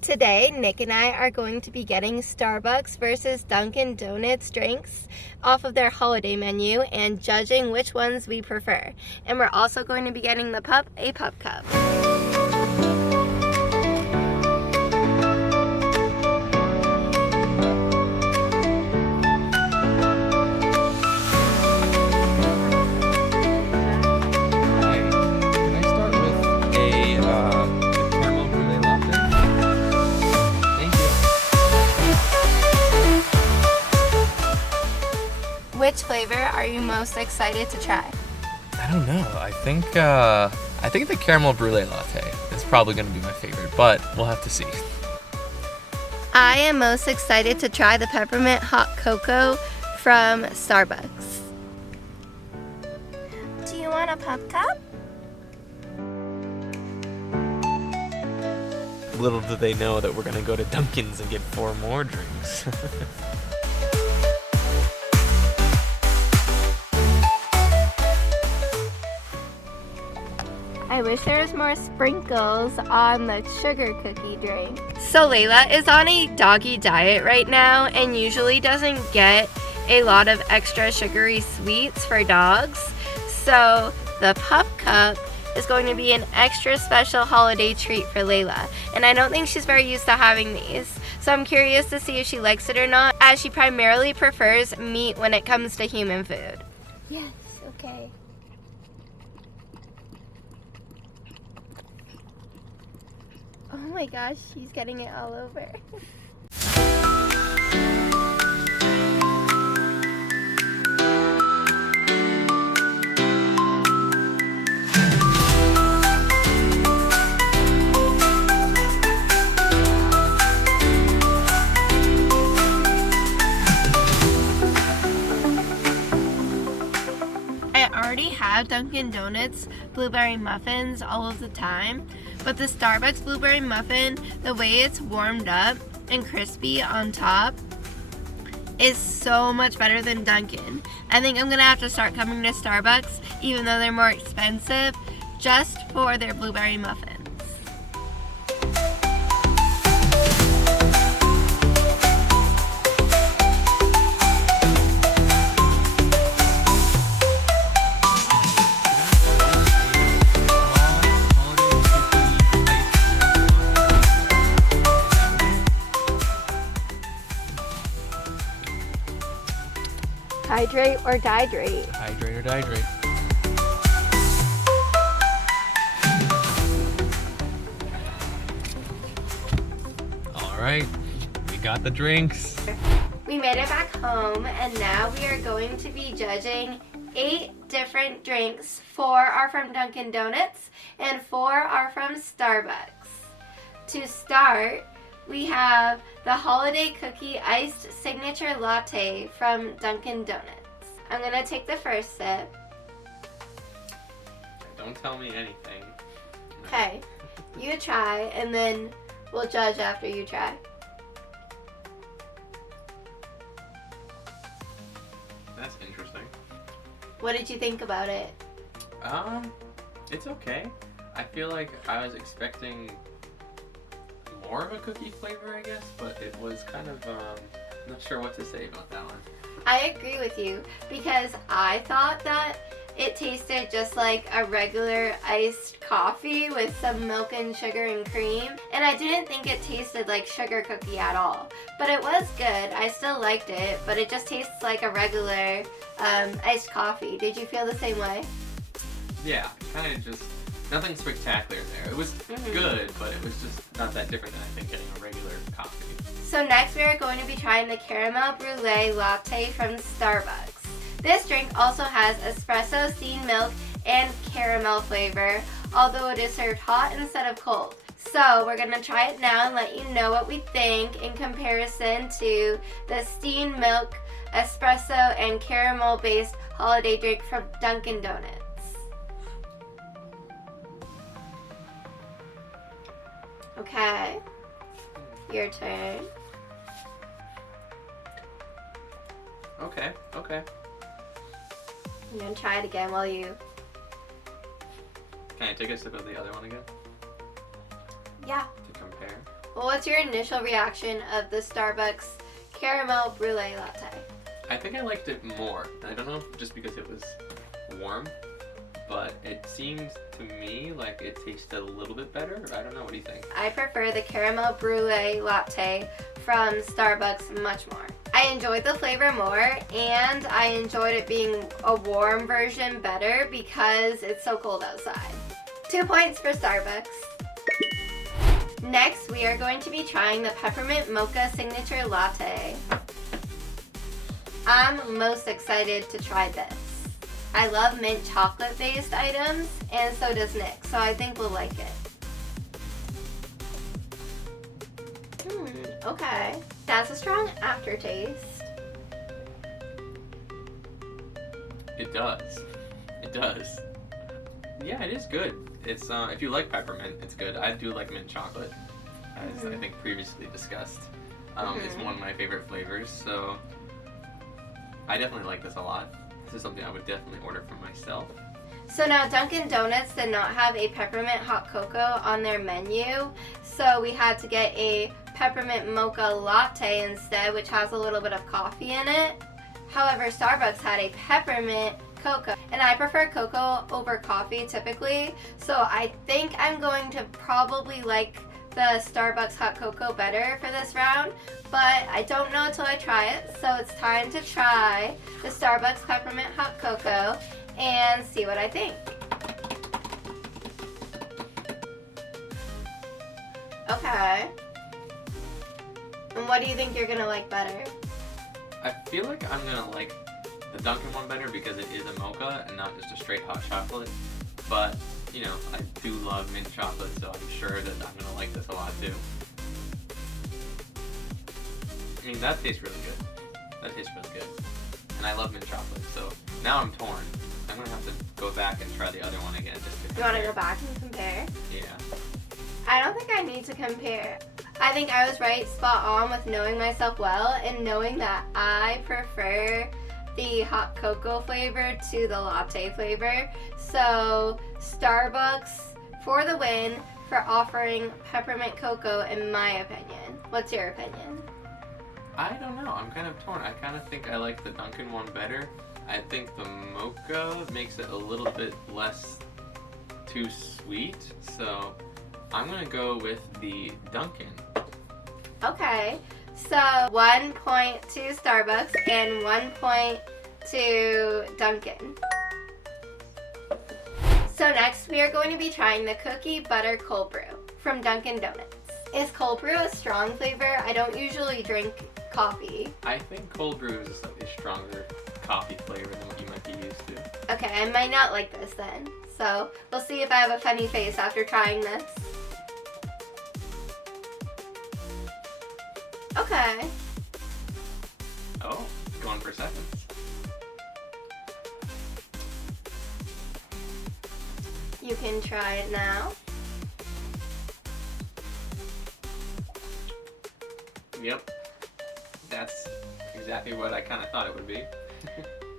Today, Nick and I are going to be getting Starbucks versus Dunkin' Donuts drinks off of their holiday menu and judging which ones we prefer. And we're also going to be getting a pup cup. Which flavor are you most excited to try? I don't know. I think the caramel brulee latte is probably going to be my favorite, but we'll have to see. I am most excited to try the peppermint hot cocoa from Starbucks. Do you want a pup cup? Little do they know that we're going to go to Dunkin's and get 4 more drinks. I wish there was more sprinkles on the sugar cookie drink. So Layla is on a doggy diet right now and usually doesn't get a lot of extra sugary sweets for dogs. So the pup cup is going to be an extra special holiday treat for Layla. And I don't think she's very used to having these. So I'm curious to see if she likes it or not, as she primarily prefers meat when it comes to human food. Yes, okay. Oh my gosh, she's getting it all over. I already have Dunkin' Donuts blueberry muffins all of the time, but the Starbucks blueberry muffin, the way it's warmed up and crispy on top, is so much better than Dunkin'. I think I'm gonna have to start coming to Starbucks, even though they're more expensive, just for their blueberry muffins. Hydrate or dihydrate? Hydrate or dihydrate. All right, we got the drinks. We made it back home and now we are going to be judging 8 different drinks. 4 are from Dunkin' Donuts and 4 are from Starbucks. To start, we have the Holiday Cookie Iced Signature Latte from Dunkin' Donuts. I'm gonna take the first sip. Don't tell me anything. Okay, you try and then we'll judge after you try. That's interesting. What did you think about it? It's okay. I feel like I was expecting more of a cookie flavor, I guess, but it was kind of, not sure what to say about that one. I agree with you because I thought that it tasted just like a regular iced coffee with some milk and sugar and cream, and I didn't think it tasted like sugar cookie at all. But it was good. I still liked it, but it just tastes like a regular iced coffee. Did you feel the same way? Yeah, kind of just nothing spectacular there. It was good, but it was just not that different than I think getting a regular coffee. So next we are going to be trying the caramel brulee latte from Starbucks. This drink also has espresso, steamed milk, and caramel flavor, although it is served hot instead of cold. So we're gonna try it now and let you know what we think in comparison to the steamed milk, espresso, and caramel based holiday drink from Dunkin' Donuts. Okay, your turn. Okay, okay. I'm gonna try it again while you... Can I take a sip of the other one again Yeah. to compare? Well, what's your initial reaction of the Starbucks caramel brulee latte? I think I liked it more. I don't know if just because it was warm, but it seemed to me like it tasted a little bit better. I don't know. What do you think? I prefer the caramel brulee latte from Starbucks much more. I enjoyed the flavor more, and I enjoyed it being a warm version better because it's so cold outside. 2 points for Starbucks. Next, we are going to be trying the Peppermint Mocha Signature Latte. I'm most excited to try this. I love mint chocolate based items, and so does Nick, so I think we'll like it. Okay. That's a strong aftertaste. It does. It does. Yeah, it is good. It's if you like peppermint, it's good. I do like mint chocolate, as I think previously discussed. It's one of my favorite flavors, so I definitely like this a lot. This is something I would definitely order for myself. So now Dunkin' Donuts did not have a peppermint hot cocoa on their menu, so we had to get a peppermint mocha latte instead, which has a little bit of coffee in it. However, Starbucks had a peppermint cocoa, and I prefer cocoa over coffee typically, so I think I'm going to probably like the Starbucks hot cocoa better for this round, but I don't know until I try it, so it's time to try the Starbucks peppermint hot cocoa and see what I think. Okay. And what do you think you're gonna like better? I feel like I'm gonna like the Dunkin' one better because it is a mocha and not just a straight hot chocolate. But, you know, I do love mint chocolate, so I'm sure that I'm gonna like this a lot too. I mean, that tastes really good. That tastes really good. And I love mint chocolate, so now I'm torn. I'm gonna have to go back and try the other one again just to compare. You wanna go back and compare? Yeah. I don't think I need to compare. I think I was right spot on with knowing myself well and knowing that I prefer the hot cocoa flavor to the latte flavor. So Starbucks for the win for offering peppermint cocoa in my opinion. What's your opinion? I don't know. I'm kind of torn. I kind of think I like the Dunkin' one better. I think the mocha makes it a little bit less too sweet, so I'm gonna go with the Dunkin'. Okay, so 1 point to Starbucks and 1 point to Dunkin'. So next we are going to be trying the Cookie Butter Cold Brew from Dunkin' Donuts. Is cold brew a strong flavor? I don't usually drink coffee. I think cold brew is a slightly stronger coffee flavor than what you might be used to. Okay, I might not like this then. So we'll see if I have a funny face after trying this. Okay. Oh, going for seconds. You can try it now. Yep. That's exactly what I kind of thought it would be.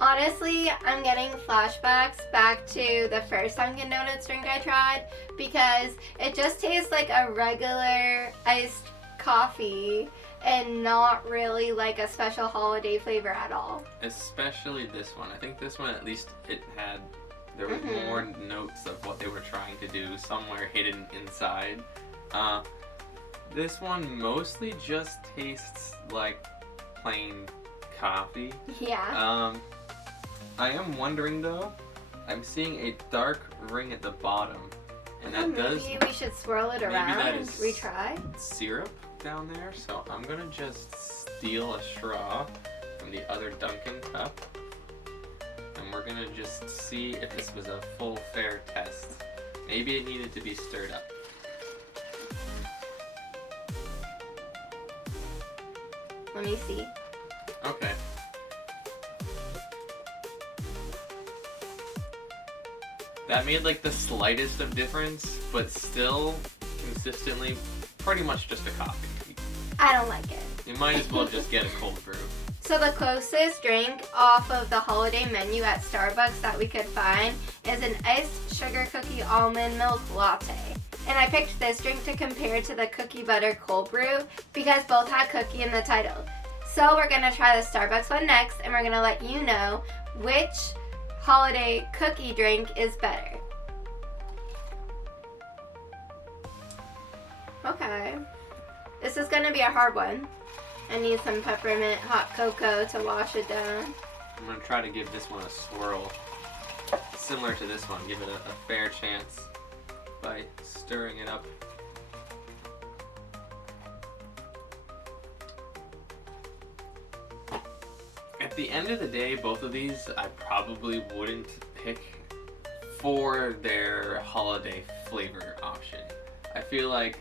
Honestly, I'm getting flashbacks back to the first Dunkin' Donuts drink I tried because it just tastes like a regular iced coffee and not really like a special holiday flavor at all. Especially this one. I think this one, at least there was more notes of what they were trying to do somewhere hidden inside. This one mostly just tastes like plain coffee. Yeah. I am wondering though, I'm seeing a dark ring at the bottom, and that does. Maybe we should swirl it around that and is retry. Syrup down there, so I'm gonna just steal a straw from the other Dunkin' cup, and we're gonna just see if this was a full fair test. Maybe it needed to be stirred up. Let me see. Okay. That made like the slightest of difference, but still consistently pretty much just a coffee. I don't like it. You might as well just get a cold brew. So the closest drink off of the holiday menu at Starbucks that we could find is an iced sugar cookie almond milk latte. And I picked this drink to compare to the cookie butter cold brew because both had cookie in the title. So we're gonna try the Starbucks one next, and we're gonna let you know which holiday cookie drink is better. Okay. This is gonna be a hard one. I need some peppermint hot cocoa to wash it down. I'm gonna try to give this one a swirl. Similar to this one, give it a fair chance by stirring it up. At the end of the day, both of these I probably wouldn't pick for their holiday flavor option. I feel like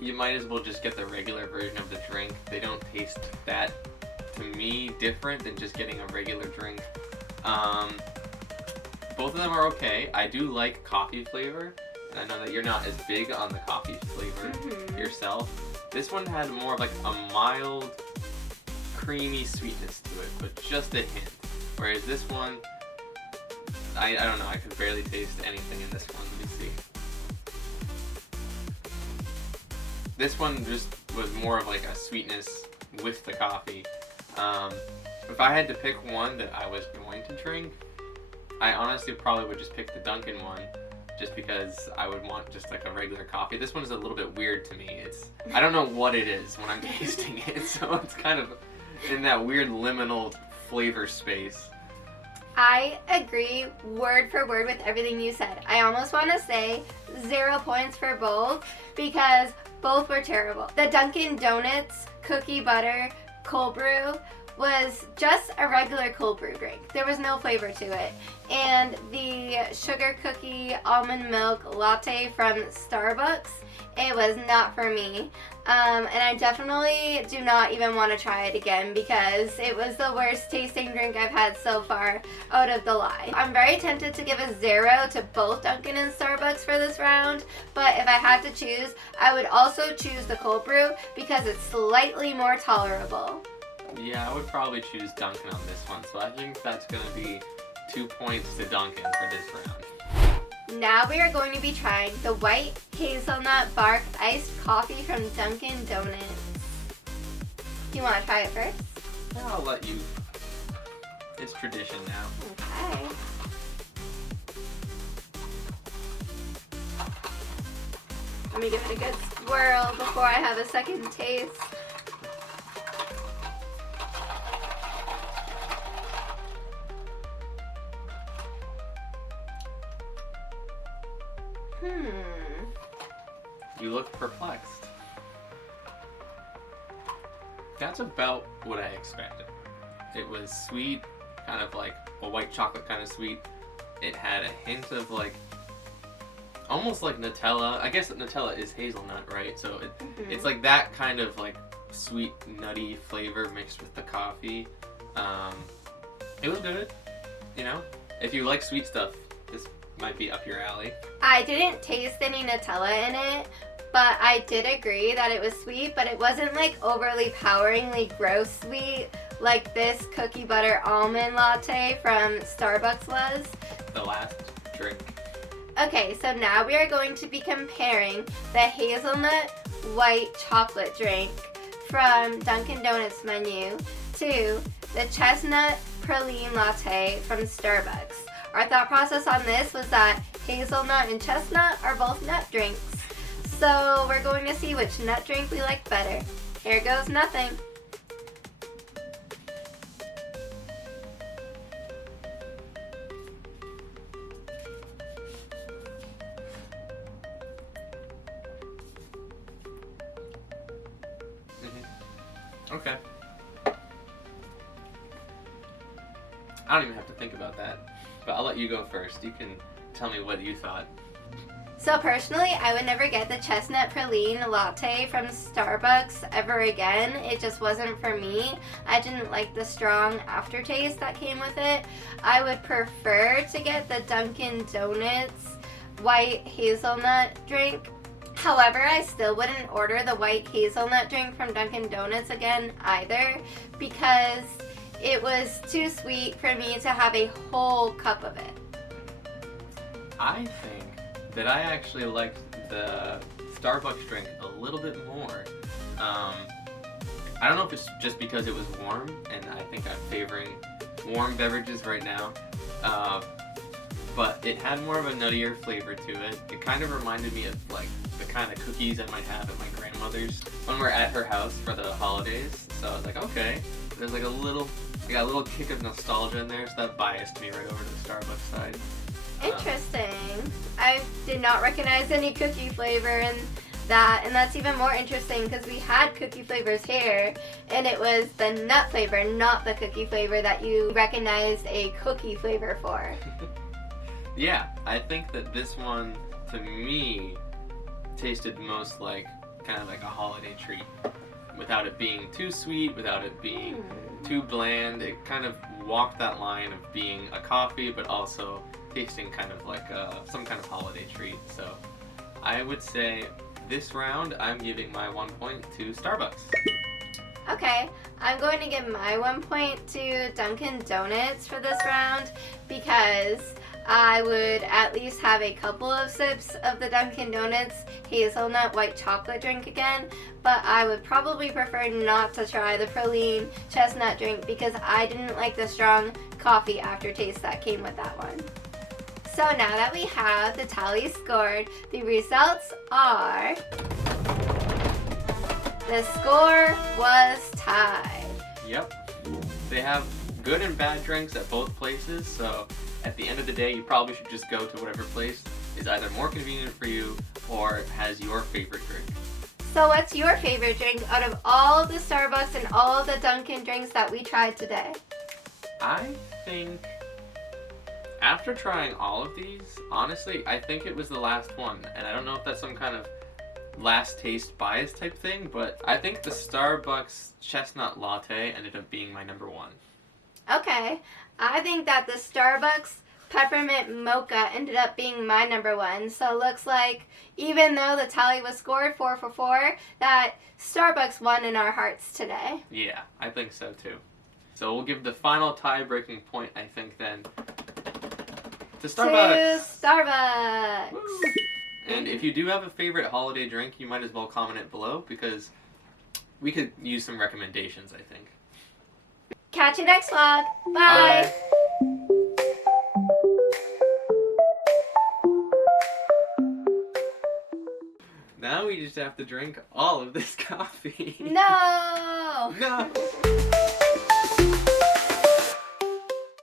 you might as well just get the regular version of the drink. They don't taste that, to me, different than just getting a regular drink. Both of them are okay. I do like coffee flavor, and I know that you're not as big on the coffee flavor yourself. This one had more of like a mild, creamy sweetness to it, but just a hint. Whereas this one, I don't know, I could barely taste anything in this one. Let me see. This one just was more of like a sweetness with the coffee. If I had to pick one that I was going to drink, I honestly probably would just pick the Dunkin one, just because I would want just like a regular coffee. This one is a little bit weird to me. I don't know what it is when I'm tasting it, so it's kind of in that weird liminal flavor space. I agree word for word with everything you said. I almost want to say 0 points for both because both were terrible. The Dunkin' Donuts cookie butter cold brew was just a regular cold brew drink. There was no flavor to it. And the sugar cookie almond milk latte from Starbucks, it was not for me. And I definitely do not even want to try it again because it was the worst tasting drink I've had so far out of the line. I'm very tempted to give a 0 to both Dunkin' and Starbucks for this round, but if I had to choose, I would also choose the cold brew because it's slightly more tolerable. Yeah, I would probably choose Dunkin' on this one, so I think that's going to be 2 points to Dunkin' for this round. Now we are going to be trying the white hazelnut bark iced coffee from Dunkin' Donuts. Do you want to try it first? I'll let you. It's tradition now. Okay. Let me give it a good swirl before I have a second taste. You look perplexed. That's about what I expected. It was sweet, kind of like a white chocolate kind of sweet. It had a hint of like, almost like Nutella. I guess Nutella is hazelnut, right? So it's like that kind of like sweet, nutty flavor mixed with the coffee. It was good, you know? If you like sweet stuff, this might be up your alley. I didn't taste any Nutella in it, but I did agree that it was sweet, but it wasn't like overly poweringly gross sweet like this cookie butter almond latte from Starbucks was. The last drink. Okay, so now we are going to be comparing the hazelnut white chocolate drink from Dunkin' Donuts menu to the chestnut praline latte from Starbucks. Our thought process on this was that hazelnut and chestnut are both nut drinks. So we're going to see which nut drink we like better. Here goes nothing. Okay. I don't even have to think about that, but I'll let you go first. You can tell me what you thought. So personally, I would never get the chestnut praline latte from Starbucks ever again. It just wasn't for me. I didn't like the strong aftertaste that came with it. I would prefer to get the Dunkin' Donuts white hazelnut drink. However, I still wouldn't order the white hazelnut drink from Dunkin' Donuts again either because it was too sweet for me to have a whole cup of it. I think that I actually liked the Starbucks drink a little bit more. I don't know if it's just because it was warm, and I think I'm favoring warm beverages right now. But it had more of a nuttier flavor to it. It kind of reminded me of like the kind of cookies I might have at my grandmother's when we're at her house for the holidays. So I was like, okay, there's like I got a little kick of nostalgia in there, so that biased me right over to the Starbucks side. Interesting. I did not recognize any cookie flavor in that, and that's even more interesting because we had cookie flavors here, and it was the nut flavor, not the cookie flavor that you recognized a cookie flavor for. Yeah, I think that this one, to me, tasted most like kind of like a holiday treat. Without it being too sweet, without it being too bland, it kind of walked that line of being a coffee, but also tasting kind of like some kind of holiday treat. So I would say this round, I'm giving my 1 point to Starbucks. Okay, I'm going to give my 1 point to Dunkin' Donuts for this round because I would at least have a couple of sips of the Dunkin' Donuts hazelnut white chocolate drink again, but I would probably prefer not to try the praline chestnut drink because I didn't like the strong coffee aftertaste that came with that one. So now that we have the tally scored, the results are... The score was tied. Yep. They have good and bad drinks at both places, so at the end of the day, you probably should just go to whatever place is either more convenient for you or has your favorite drink. So what's your favorite drink out of all of the Starbucks and all of the Dunkin' drinks that we tried today? I think after trying all of these, honestly, I think it was the last one. And I don't know if that's some kind of last taste bias type thing, but I think the Starbucks chestnut latte ended up being my number one. Okay, I think that the Starbucks peppermint mocha ended up being my number one. So it looks like even though the tally was scored 4 for 4, that Starbucks won in our hearts today. Yeah, I think so too. So we'll give the final tie-breaking point, I think, then to Starbucks. To Starbucks. Woo. And if you do have a favorite holiday drink, you might as well comment it below because we could use some recommendations, I think. Catch you next vlog. Bye. Bye. Now we just have to drink all of this coffee. No. No.